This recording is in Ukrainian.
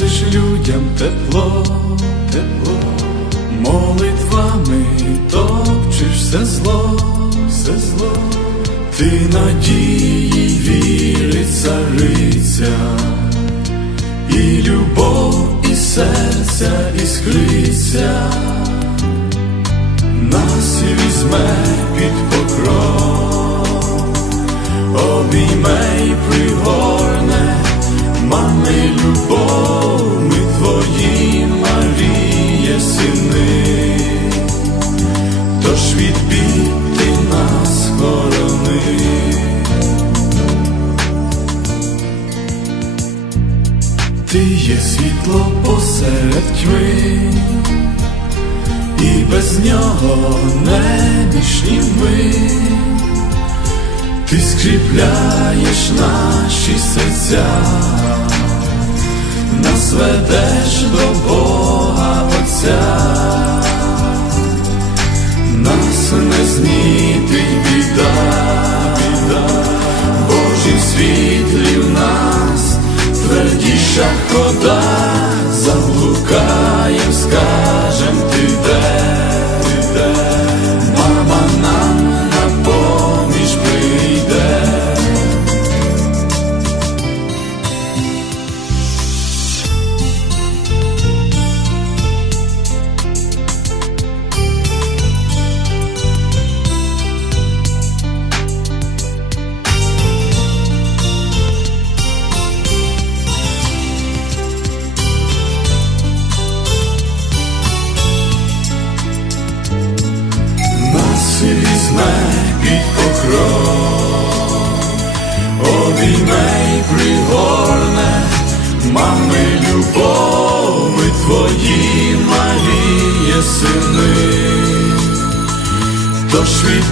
носиш людям тепло, тепло, молитвами топчеш все зло, все зло, ти надії віри цариця, і любов із серця іскриться, нас візьме тож від нас хорони. Ти є світло посеред тьми, і без нього немічні ми, ти скріпляєш наші серця, нас ведеш до Бога Отця, нас не змітить біда, біда, Божі світлі в нас, твердіша хода, візьме під покров, обійме й пригорне, мами любови твої, Маріє сини, тож від